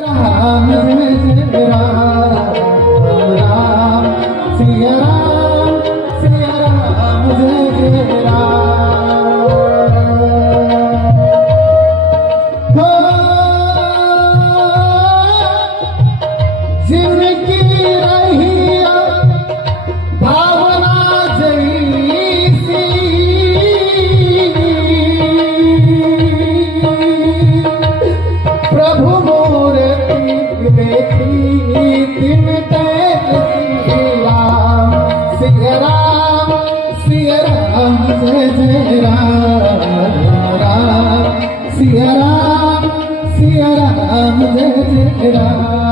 राम जय राम राम सिया राम जय राम। हो जिनकी रहिया भावना जैसी प्रभु मोरे देखी दिन राम सिया राम जय जय राम राम सिया राम जय जय राम।